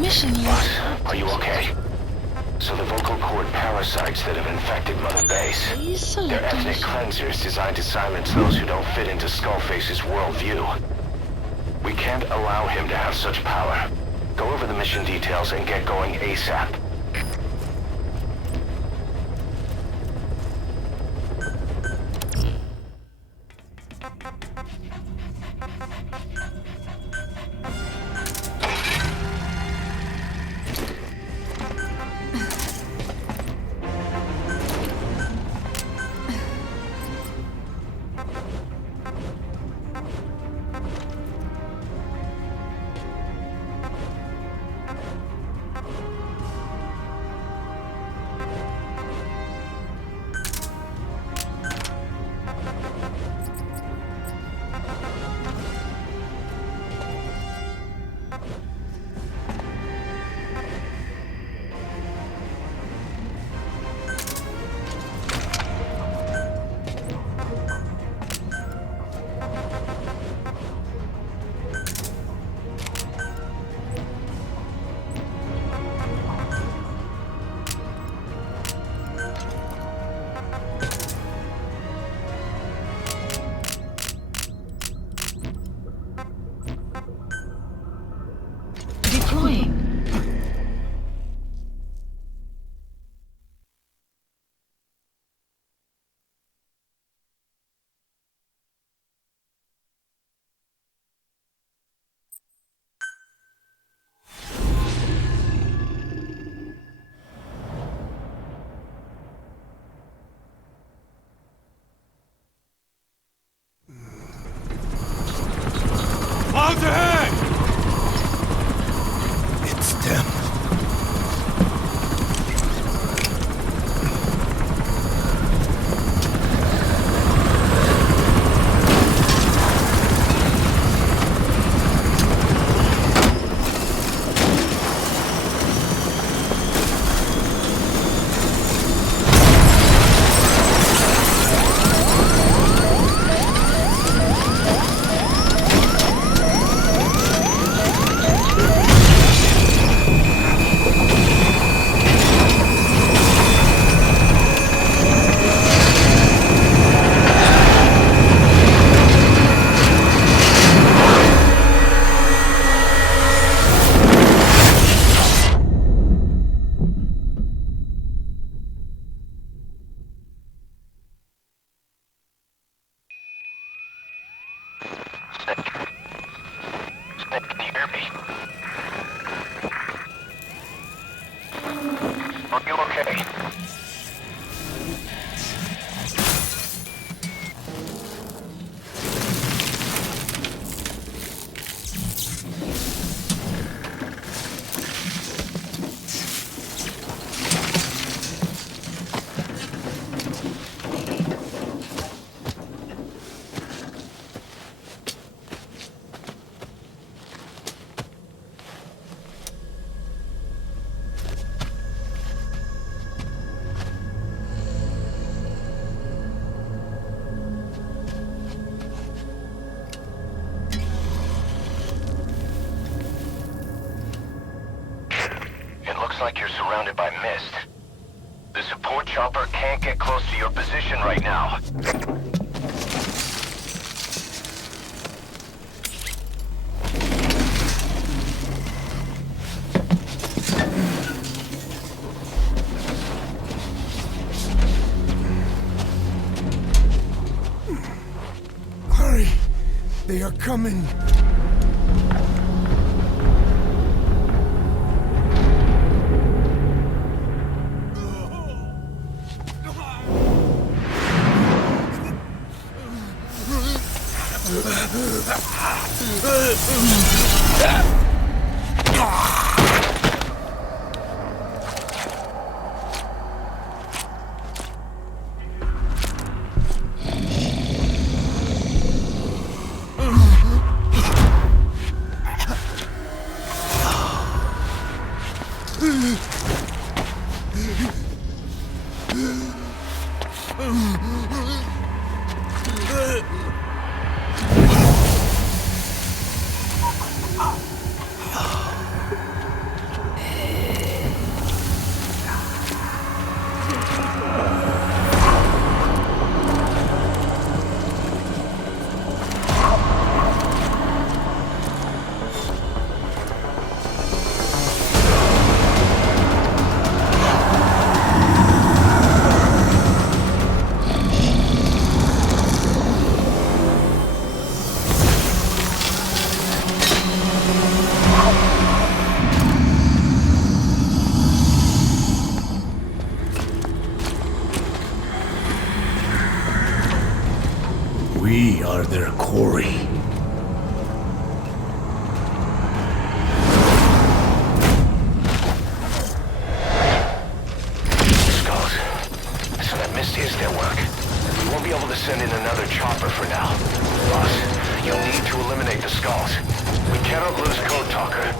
Mission Boss, leader. are you okay? So the vocal cord parasites that have infected Mother Base. Please select They're a ethnic mission. cleansers designed to silence those who don't fit into Skullface's worldview. We can't allow him to have such power. Go over the mission details and get going ASAP. Deploying. Clouds ahead! It's them. Snake, can you hear me? Are you okay? Looks like you're surrounded by mist. The support chopper can't get close to your position right now. Hurry! They are coming! are their quarry. Skulls. So that mist is their work. We won't be able to send in another chopper for now. Boss, you'll need to eliminate the skulls. We cannot lose Code Talker.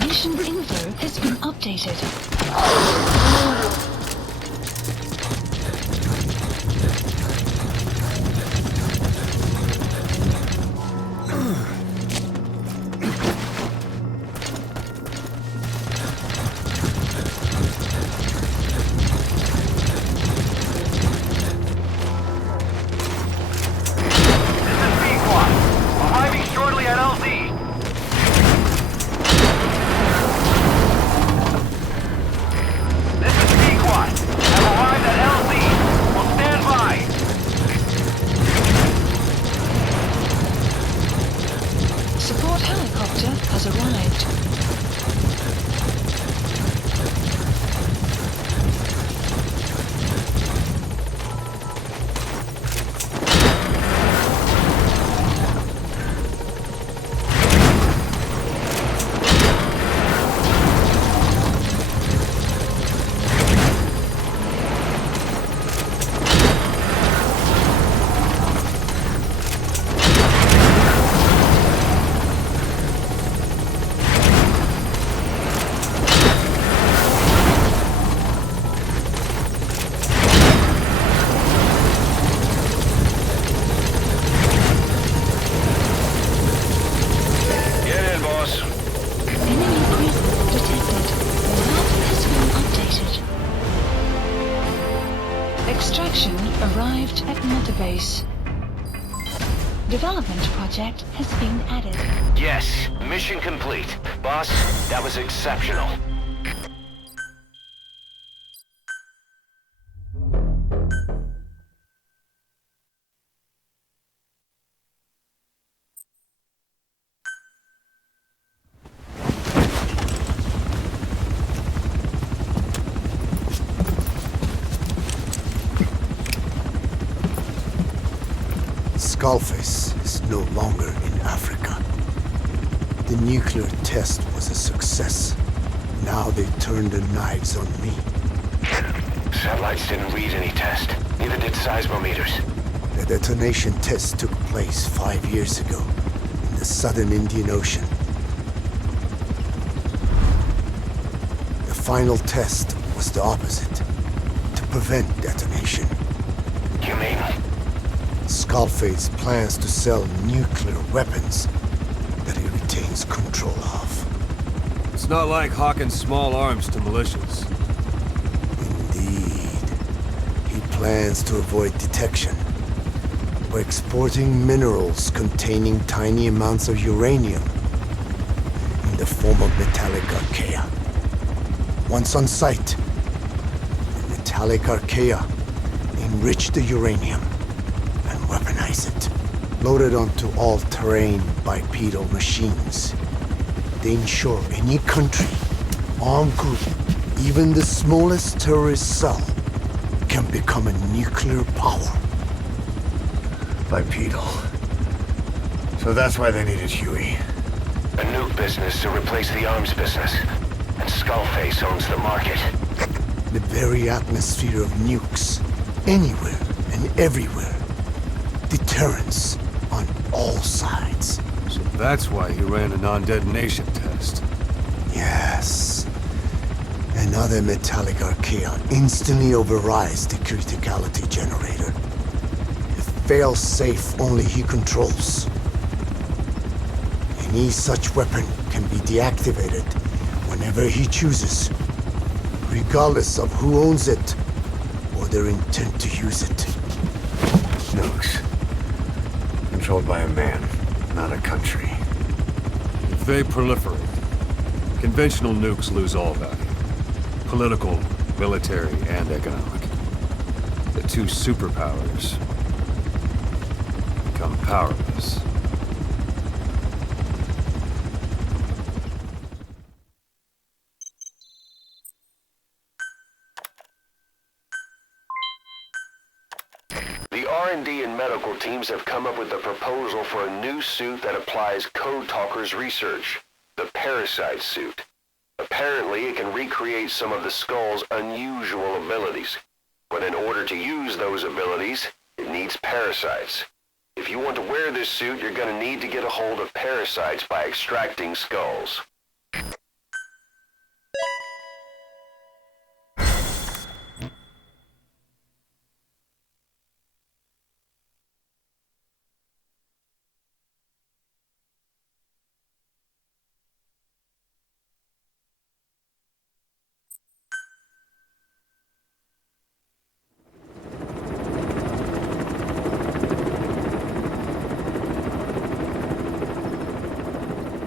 Mission info has been updated. arrived at Mother Base. Development project has been added. Yes, mission complete. Boss, that was exceptional. Skullface is no longer in Africa. The nuclear test was a success. Now they turned their knives on me. Satellites didn't read any test. Neither did seismometers. The detonation test took place 5 years ago in the southern Indian Ocean. The final test was the opposite, to prevent detonation. You mean? Skullface plans to sell nuclear weapons that he retains control of. It's not like hawking small arms to militias. Indeed. He plans to avoid detection by exporting minerals containing tiny amounts of uranium in the form of metallic archaea. Once on site, the metallic archaea enrich the uranium and weaponize it. Loaded onto all-terrain bipedal machines. They ensure any country, armed group, even the smallest terrorist cell, can become a nuclear power. Bipedal. So that's why they needed Huey. A nuke business to replace the arms business. And Skullface owns the market. The very atmosphere of nukes, anywhere and everywhere. Deterrence on all sides. So that's why he ran a non-detonation test. Yes. Another metallic archaea instantly overrides the criticality generator. A fail-safe only he controls. Any such weapon can be deactivated whenever he chooses, regardless of who owns it or their intent to use it. Nukes. Controlled by a man, not a country. If they proliferate, conventional nukes lose all value. Political, military, and economic. The two superpowers become powerless. The R&D and medical teams have come up with a proposal for a new suit that applies Code Talker's research, the Parasite suit. Apparently, it can recreate some of the Skull's unusual abilities. But in order to use those abilities, it needs parasites. If you want to wear this suit, you're going to need to get a hold of parasites by extracting skulls.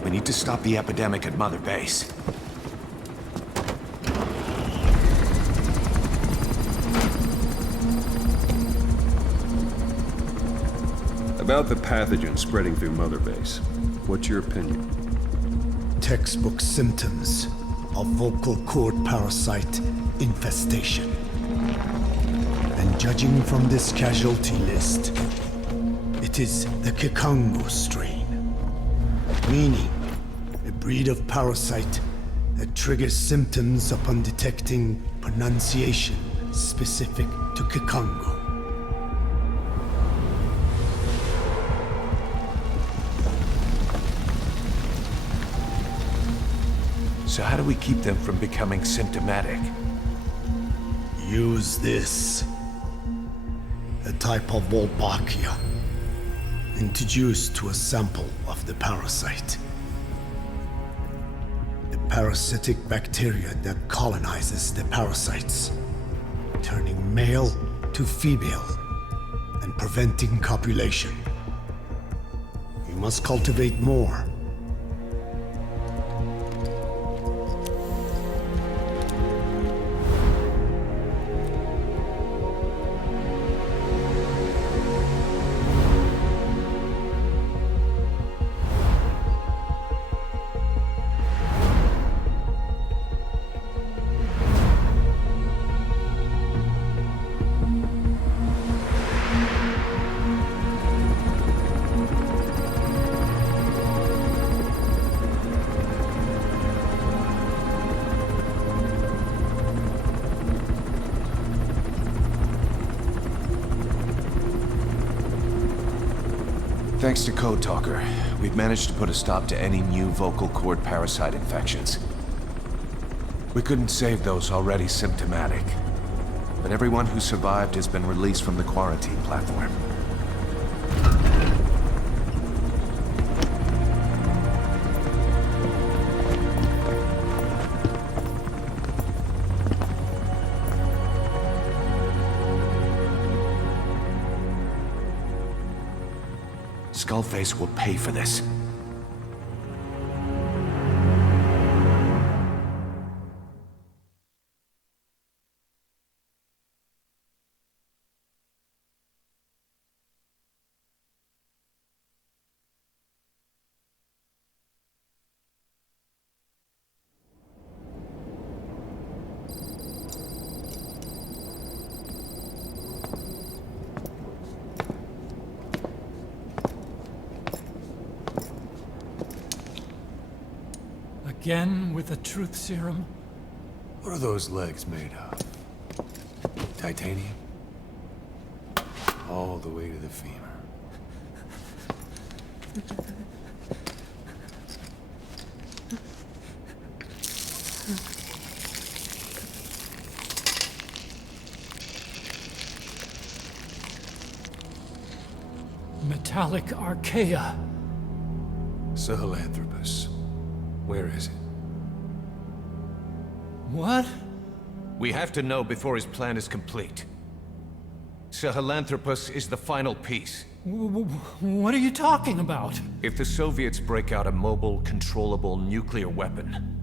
We need to stop the epidemic at Mother Base. About the pathogen spreading through Mother Base, what's your opinion? Textbook symptoms of vocal cord parasite infestation. And judging from this casualty list, it is the Kikongo strain, meaning a breed of parasite that triggers symptoms upon detecting pronunciation specific to Kikongo. So how do we keep them from becoming symptomatic? Use this. A type of Wolbachia, introduced to a sample of the parasite. The parasitic bacteria that colonizes the parasites, turning male to female preventing copulation. You must cultivate more. Thanks to Code Talker, we've managed to put a stop to any new vocal cord parasite infections. We couldn't save those already symptomatic, but everyone who survived has been released from the quarantine platform. Skullface will pay for this. Again with the truth serum? What are those legs made of? Titanium? All the way to the femur. Metallic archaea. Sahelanthropus. Where is it? What? We have to know before his plan is complete. Sahelanthropus is the final piece. What are you talking about? If the Soviets break out a mobile, controllable nuclear weapon,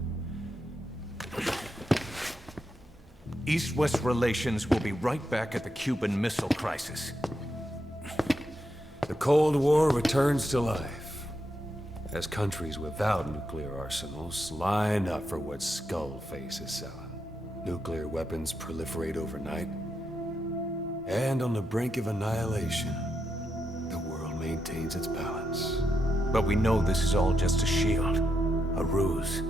East-West relations will be right back at the Cuban Missile Crisis. The Cold War returns to life, as countries without nuclear arsenals line up for what Skullface is selling. Nuclear weapons proliferate overnight, and on the brink of annihilation, the world maintains its balance. But we know this is all just a shield, a ruse.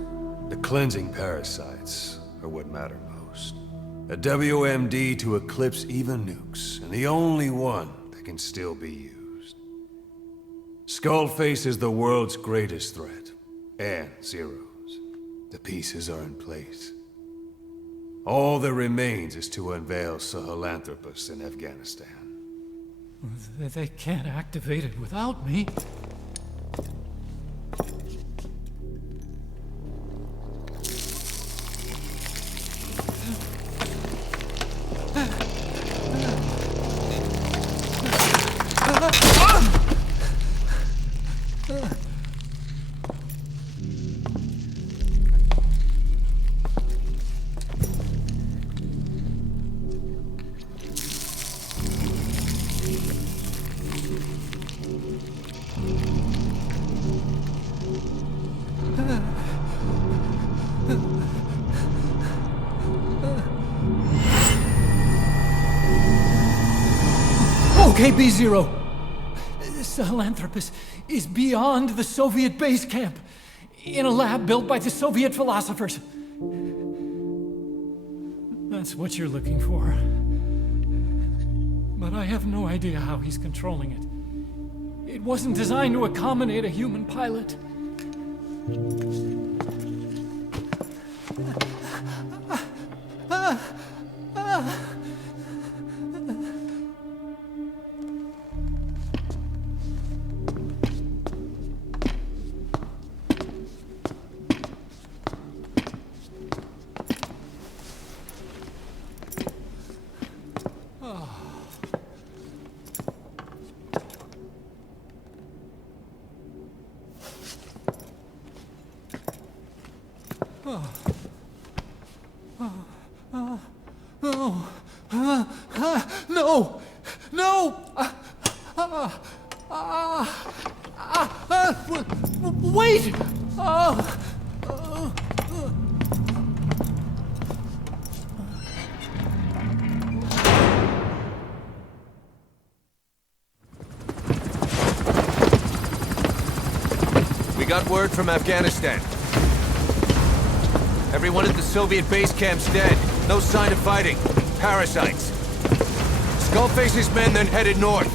The cleansing parasites are what matter most. A WMD to eclipse even nukes, and the only one that can still be used. Skullface is the world's greatest threat, and Zero's. The pieces are in place. All that remains is to unveil Sahelanthropus in Afghanistan. They can't activate it without me. Okay, B-Zero. Sahelanthropus is beyond the Soviet base camp, in a lab built by the Soviet philosophers. That's what you're looking for. But I have no idea how he's controlling it. It wasn't designed to accommodate a human pilot. No! No! Wait! We got word from Afghanistan. Everyone at the Soviet base camp's dead. No sign of fighting. Parasites. Skullface's men then headed north.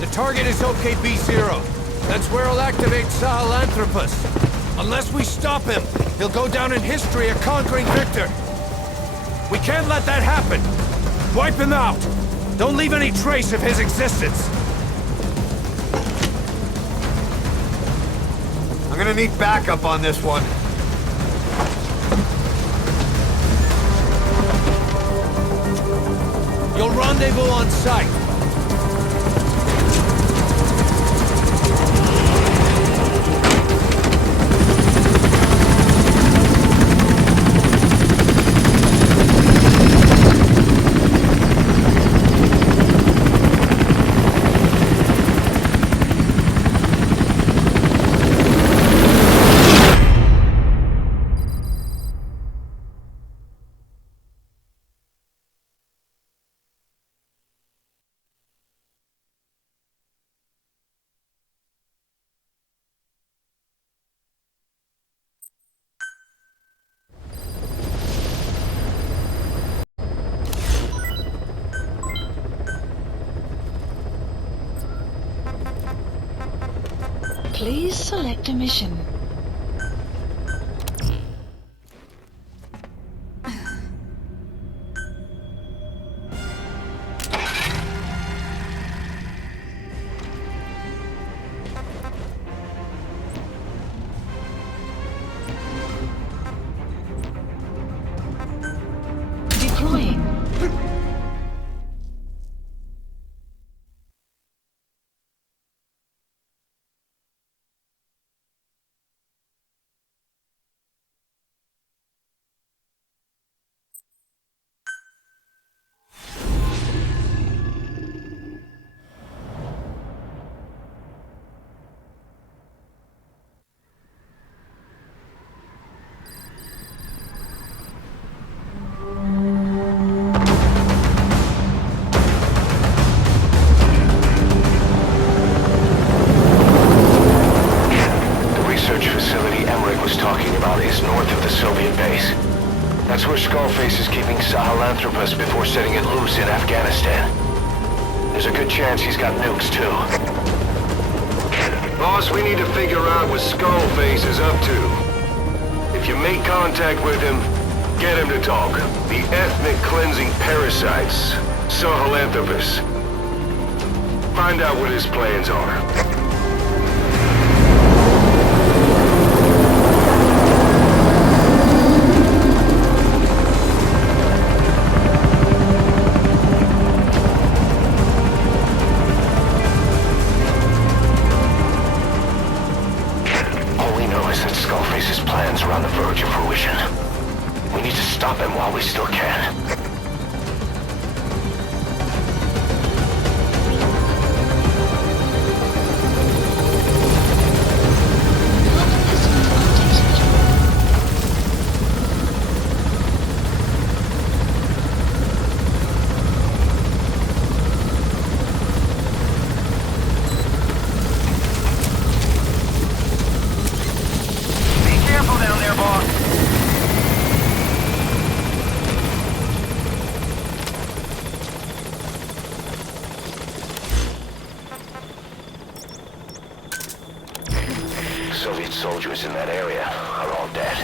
The target is OKB-0. That's where he'll activate Sahelanthropus. Unless we stop him, he'll go down in history a conquering victor. We can't let that happen. Wipe him out. Don't leave any trace of his existence. I'm gonna need backup on this one. You'll rendezvous on site. Please select a mission. Deploying. That's where Skullface is keeping Sahelanthropus before setting it loose in Afghanistan. There's a good chance he's got nukes, too. Boss, we need to figure out what Skullface is up to. If you make contact with him, get him to talk. The ethnic cleansing parasites, Sahelanthropus. Find out what his plans are. Skullface's plans are on the verge of fruition. We need to stop him while we still can. Soviet soldiers in that area are all dead.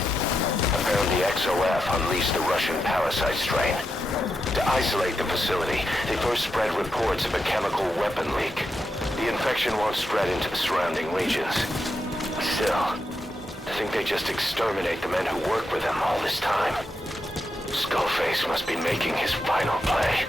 Apparently XOF unleashed the Russian parasite strain. To isolate the facility, they first spread reports of a chemical weapon leak. The infection won't spread into the surrounding regions. Still, I think they just exterminate the men who work with them all this time. Skullface must be making his final play.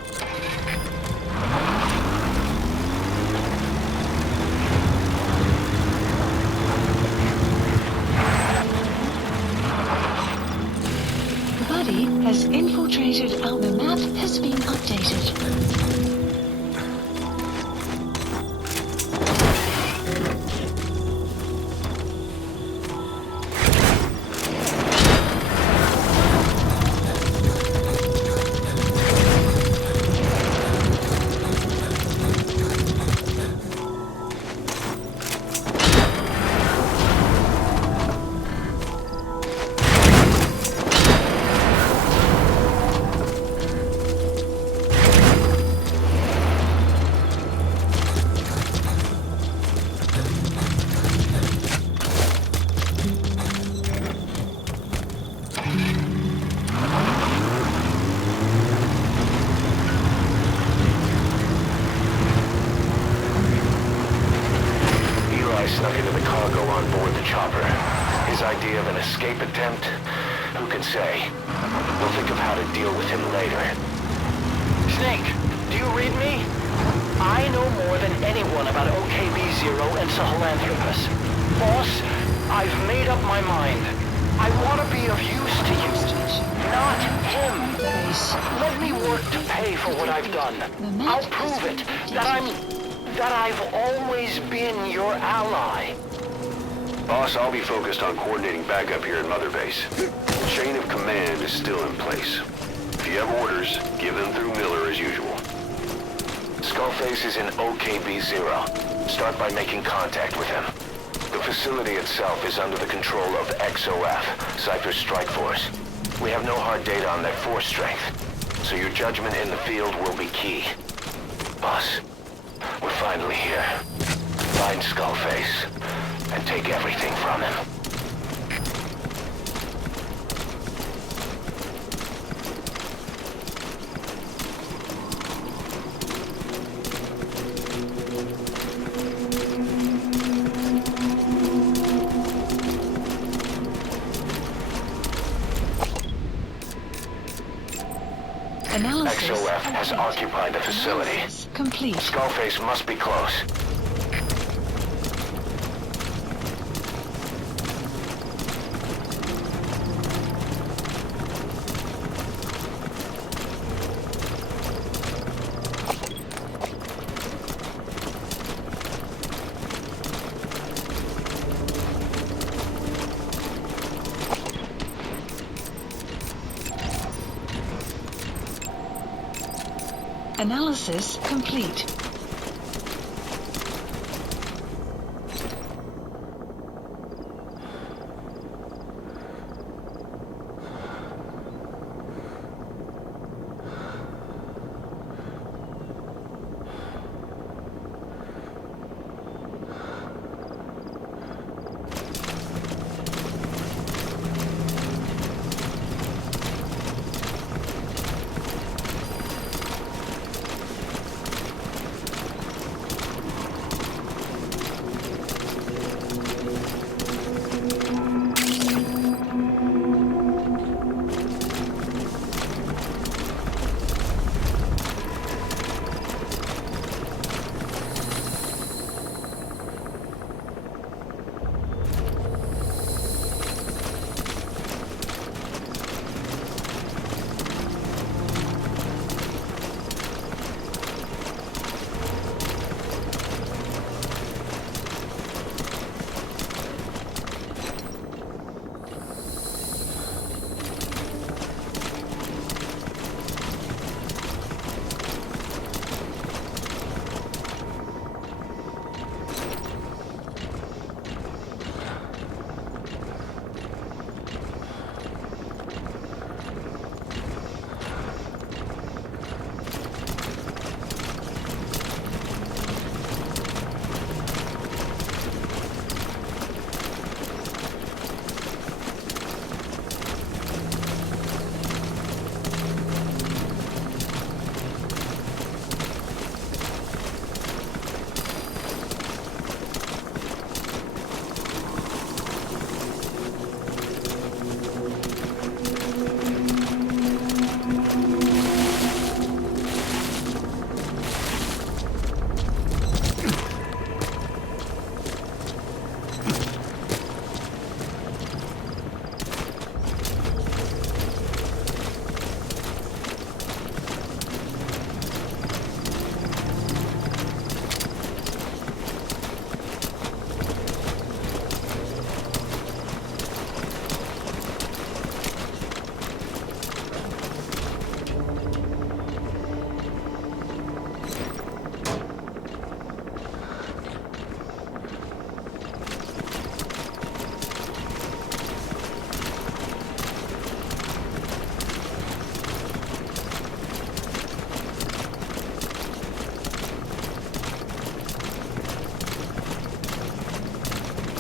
infiltrated our map has been updated. Snuck into the cargo on board the chopper. His idea of an escape attempt? Who can say? We'll think of how to deal with him later. Snake, do you read me? I know more than anyone about OKB-0 and Sahelanthropus. Boss, I've made up my mind. I want to be of use to you, not him. Let me work to pay for what I've done. I'll prove it, that I've always been your ally. Boss, I'll be focused on coordinating backup here at Mother Base. The chain of command is still in place. If you have orders, give them through Miller as usual. Skullface is in OKB-0. Start by making contact with him. The facility itself is under the control of XOF, Cypher's strike force. We have no hard data on their force strength, so your judgment in the field will be key. Boss, we're finally here. Find Skullface and take everything from him. XOF has occupied the facility. Complete. Skullface must be close. Analysis complete.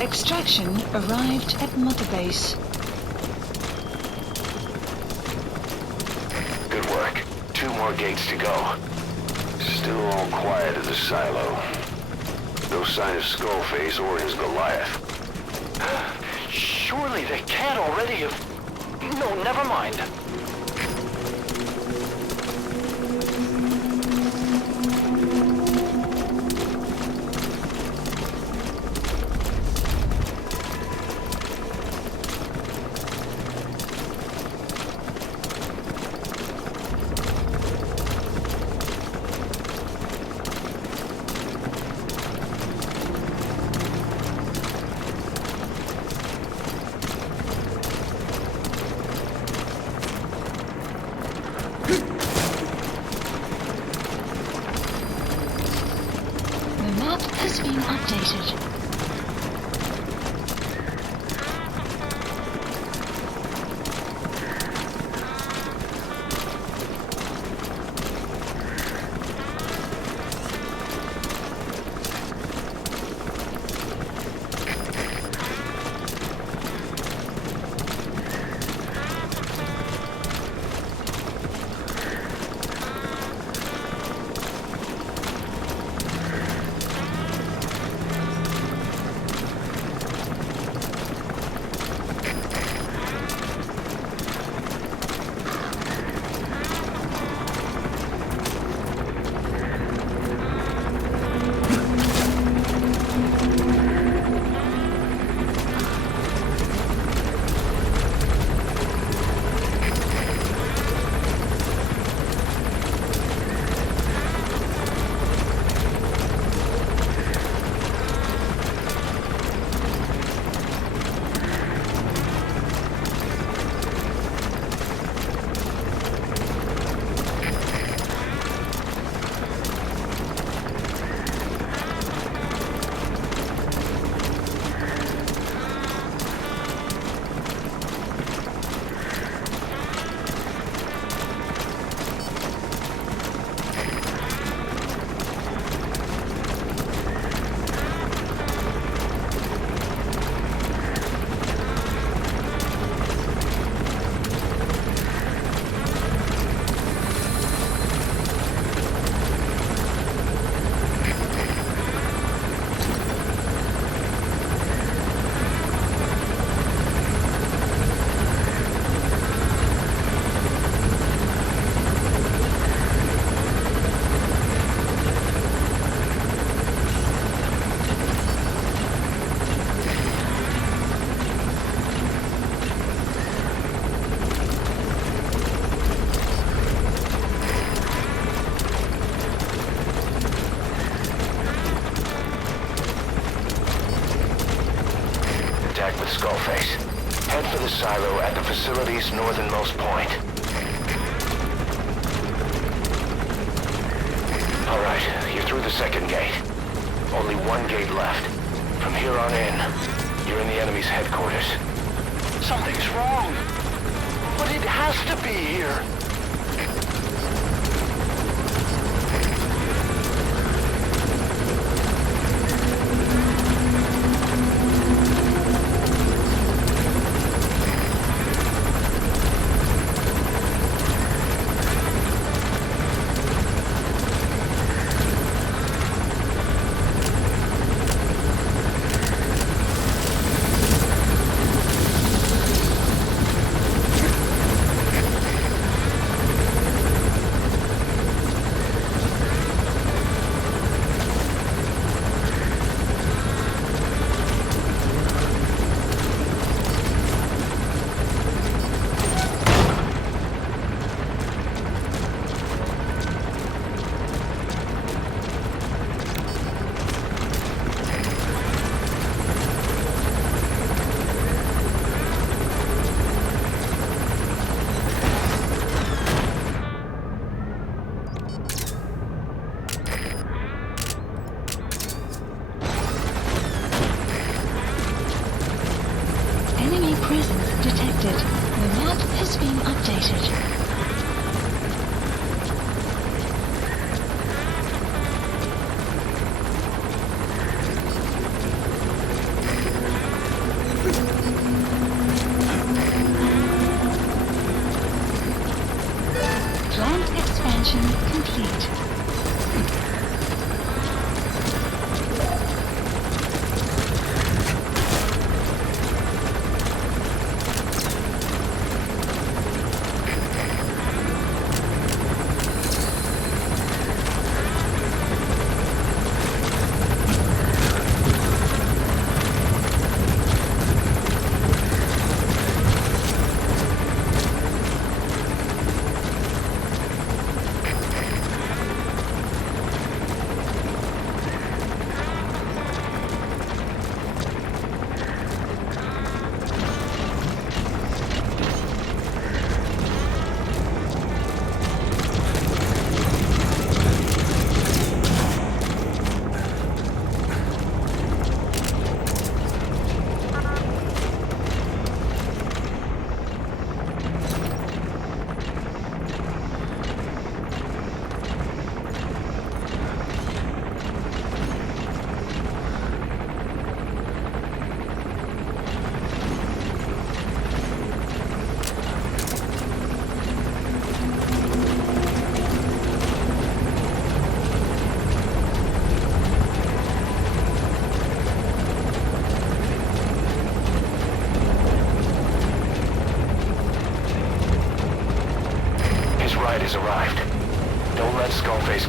Extraction arrived at Mother Base. Good work. 2 more gates to go. Still all quiet at the silo. No sign of Skullface or his Goliath. Surely they can't already have... No, never mind. The map has been updated. With Skullface. Head for the silo at the facility's northernmost point. Alright, you're through the second gate. Only 1 gate left. From here on in, you're in the enemy's headquarters. Something's wrong. But it has to be here. Presence detected. The map has been updated.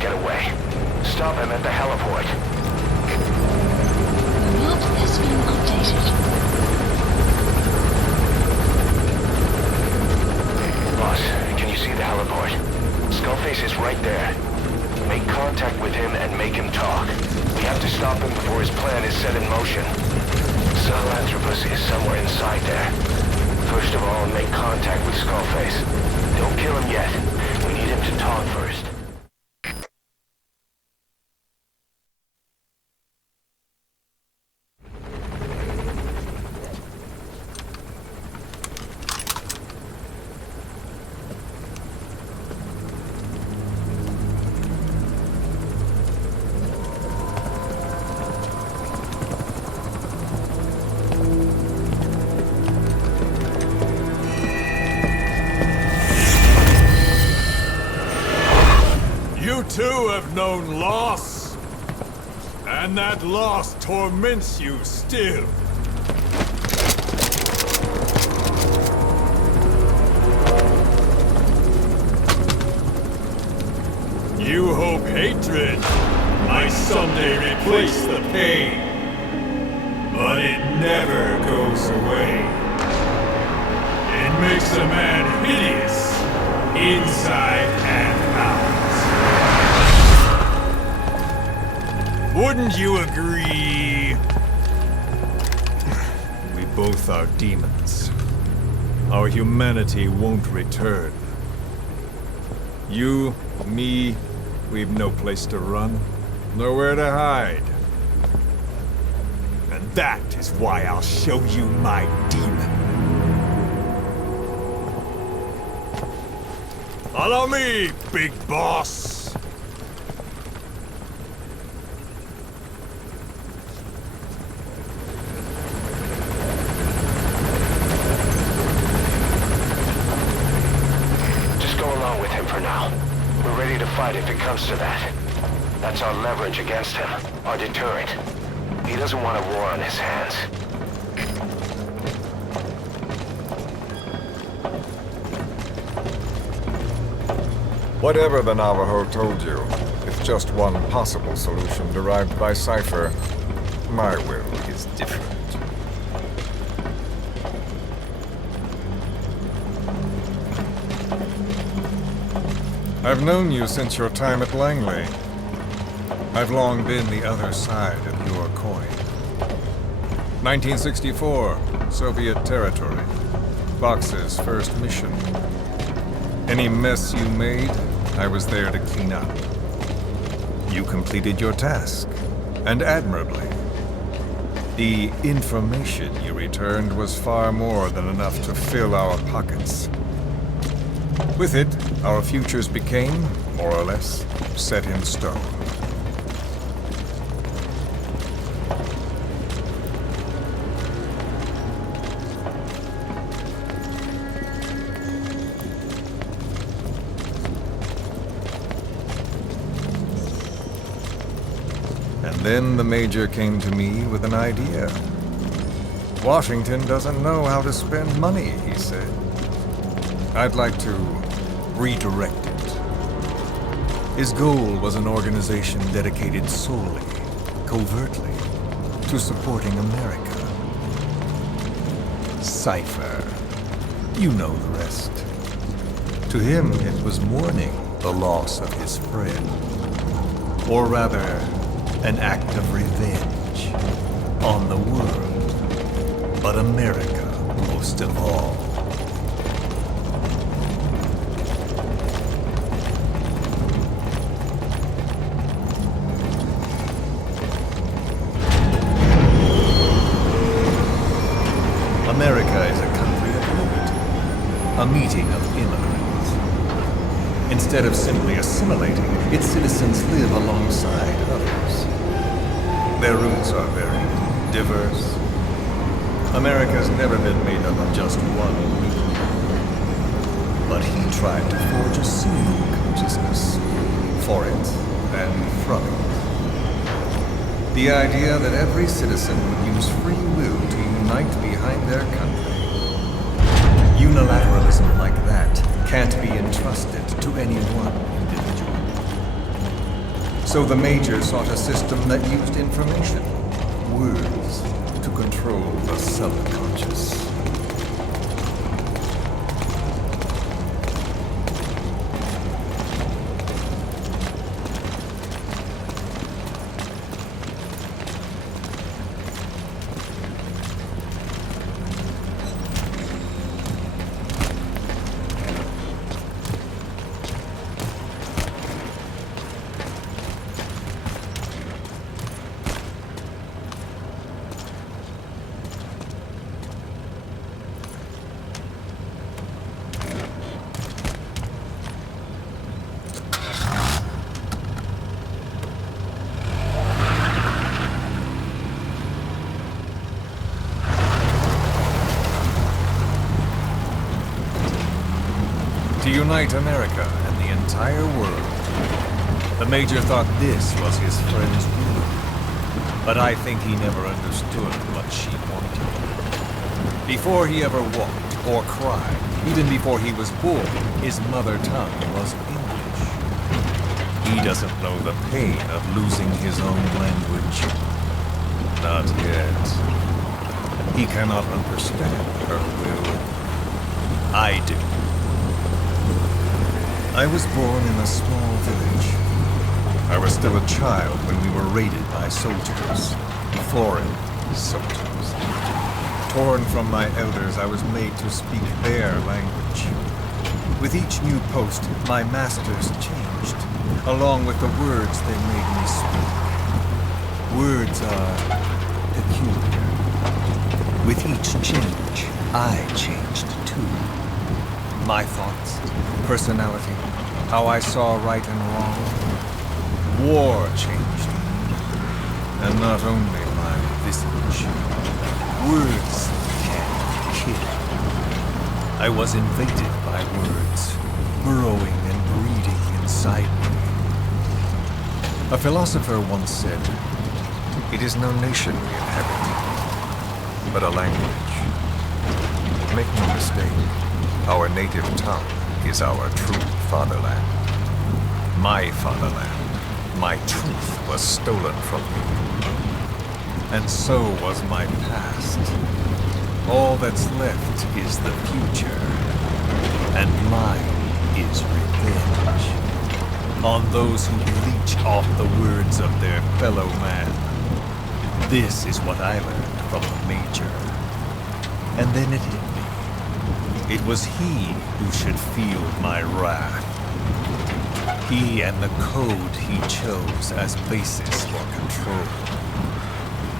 get away. Stop him at the heliport. Map has been updated. Boss, can you see the heliport? Skullface is right there. Make contact with him and make him talk. We have to stop him before his plan is set in motion. Sahelanthropus is somewhere inside there. First of all, make contact with Skullface. Don't kill him yet. We need him to talk first. You too have known loss. And that loss torments you still. You hope hatred might someday replace the pain. But it never goes away. It makes a man hideous, inside and out. Wouldn't you agree? We both are demons. Our humanity won't return. You, me, we've no place to run, nowhere to hide. And that is why I'll show you my demon. Follow me, big boss! If it comes to that. That's our leverage against him, our deterrent. He doesn't want a war on his hands. Whatever the Navajo told you, it's just one possible solution derived by Cypher. My will is different. I've known you since your time at Langley. I've long been the other side of your coin. 1964, Soviet territory. Fox's first mission. Any mess you made, I was there to clean up. You completed your task, and admirably. The information you returned was far more than enough to fill our pockets. With it, our futures became, more or less, set in stone. And then the Major came to me with an idea. Washington doesn't know how to spend money, he said. I'd like to redirect it. His goal was an organization dedicated solely, covertly, to supporting America. Cypher. You know the rest. To him, it was mourning the loss of his friend. Or rather, an act of revenge on the world. But America most of all. America is a country of liberty, a meeting of immigrants. Instead of simply assimilating, its citizens live alongside others. Their roots are very diverse. America's never been made up of just one people. But he tried to forge a single consciousness for it and from it. The idea that every citizen would use free will to unite behind their country. Unilateralism like that can't be entrusted to any one individual. So the Major sought a system that used information, words, to control the subconscious. To unite America and the entire world. The Major thought this was his friend's will. But I think he never understood what she wanted. Before he ever walked or cried, even before he was born, his mother tongue was English. He doesn't know the pain of losing his own language. Not yet. He cannot understand her will. I do. I was born in a small village. I was still a child when we were raided by soldiers. Foreign soldiers. Torn from my elders, I was made to speak their language. With each new post, my masters changed, along with the words they made me speak. Words are peculiar. With each change, I changed too. My thoughts, personality, how I saw right and wrong. War changed me. And not only my visage. Words can kill. I was invaded by words, burrowing and breeding inside me. A philosopher once said, "It is no nation we inhabit, but a language." Make no mistake. Our native tongue is our true fatherland. My fatherland. My truth was stolen from me. And so was my past. All that's left is the future. And mine is revenge. On those who leech off the words of their fellow man. This is what I learned from the Major. And then it hit me. It was he who should feel my wrath. He and the code he chose as basis for control.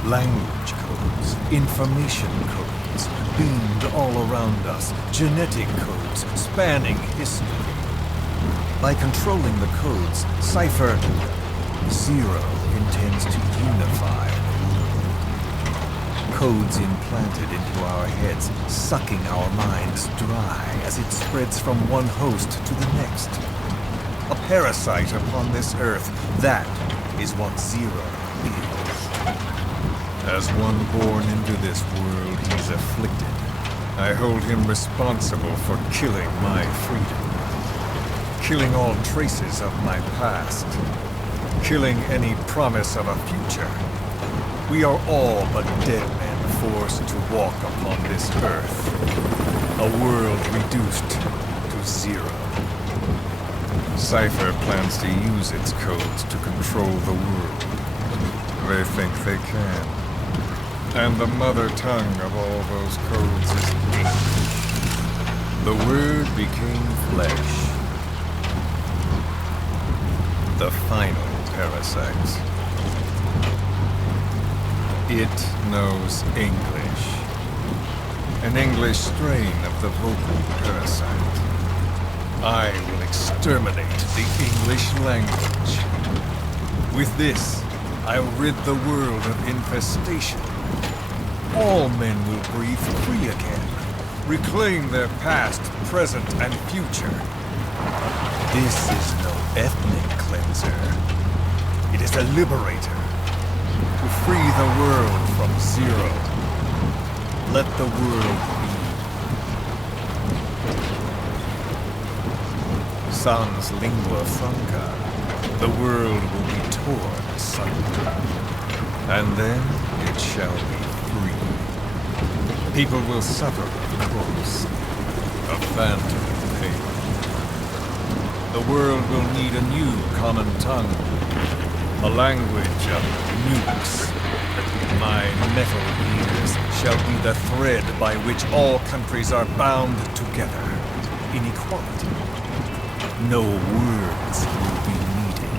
Language codes, information codes, beamed all around us, genetic codes spanning history. By controlling the codes, Cypher Zero intends to unify the world. Codes implanted into our heads, sucking our minds dry as it spreads from one host to the next. A parasite upon this earth, that is what Zero is. As one born into this world, he's afflicted. I hold him responsible for killing my freedom. Killing all traces of my past. Killing any promise of a future. We are all but dead men forced to walk upon this earth. A world reduced to zero. Cypher plans to use its codes to control the world. They think they can. And the mother tongue of all those codes is English. The word became flesh. The final parasite. It knows English. An English strain of the vocal parasite. I will exterminate the English language. With this, I'll rid the world of infestation. All men will breathe free again, reclaim their past, present, and future. This is no ethnic cleanser. It is a liberator. To free the world from Zero. Let the world be. Sans lingua franca. the world will be torn asunder, and then it shall be free. People will suffer, of course, a phantom pain. The world will need a new common tongue, a language of nukes. My metal ears shall be the thread by which all countries are bound together in equality. No words will be needed.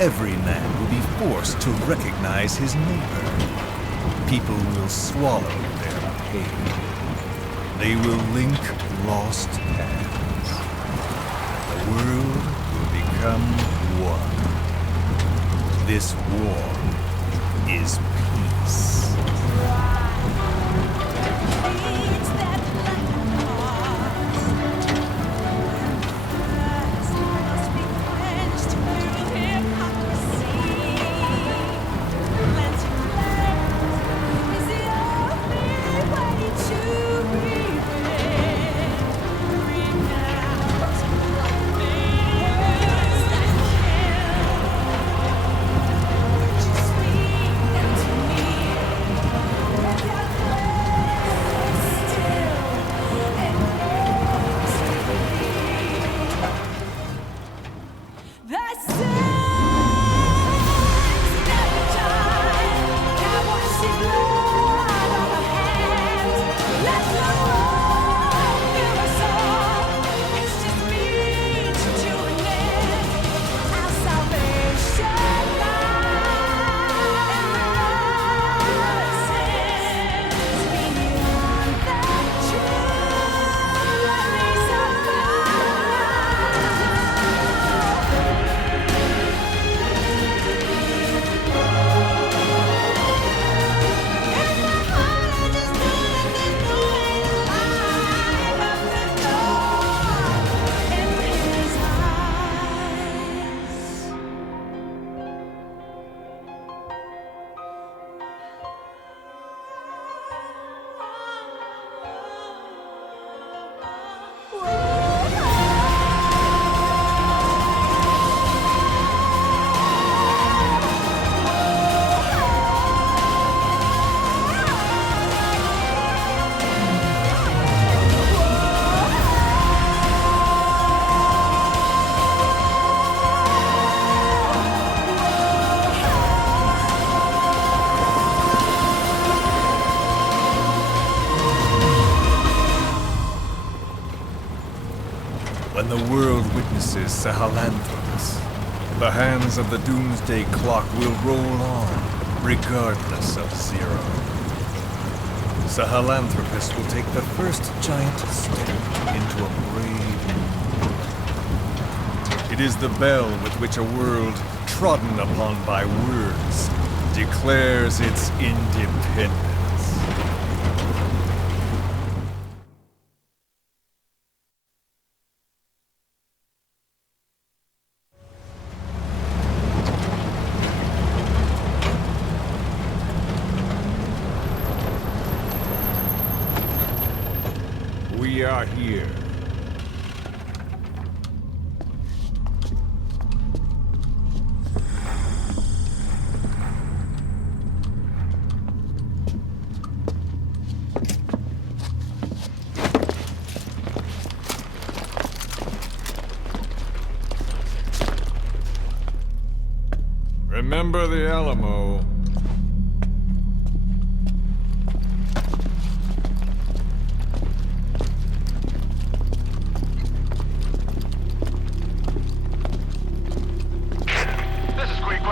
Every man will be forced to recognize his neighbor. People will swallow their pain. They will link lost hands. The world will become one. This war is peace. When the world witnesses Sahelanthropus, the hands of the doomsday clock will roll on, regardless of zero. Sahelanthropus will take the first giant step into a brave new world. It is the bell with which a world trodden upon by words declares its independence. We are here. Remember the Alamo.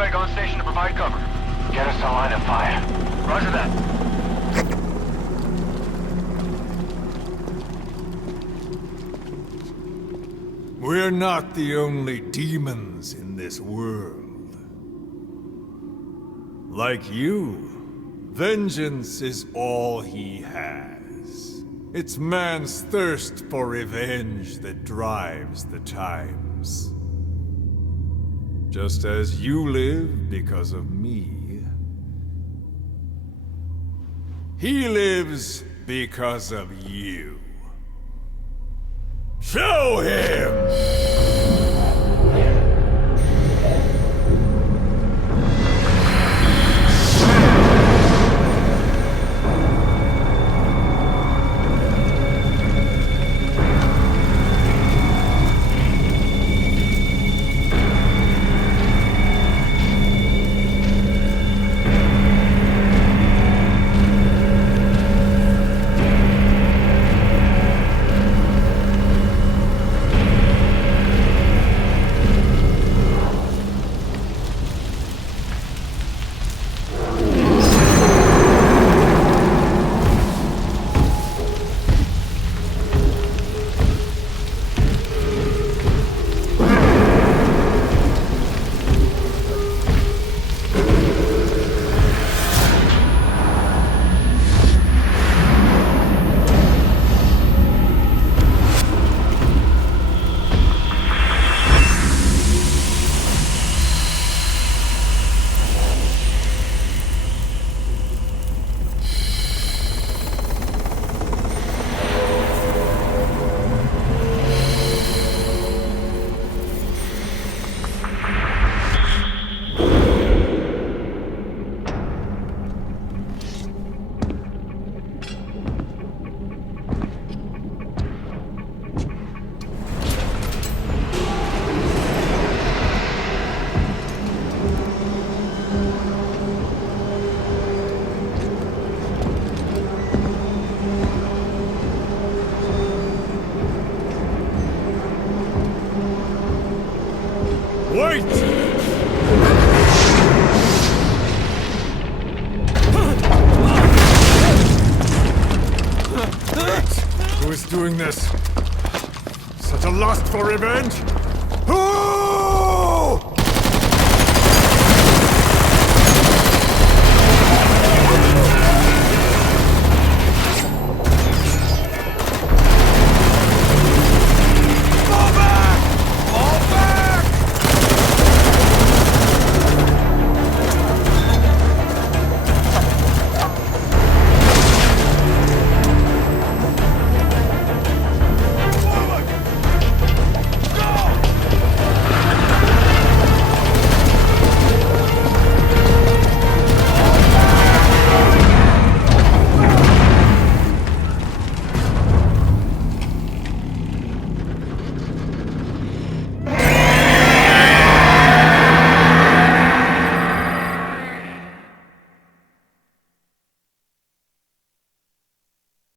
On station to provide cover. Get us a line of fire. Roger that. We're not the only demons in this world. Like you, vengeance is all he has. It's man's thirst for revenge that drives the times. Just as you live because of me, he lives because of you. Show him! doing this? Such a lust for revenge? Who?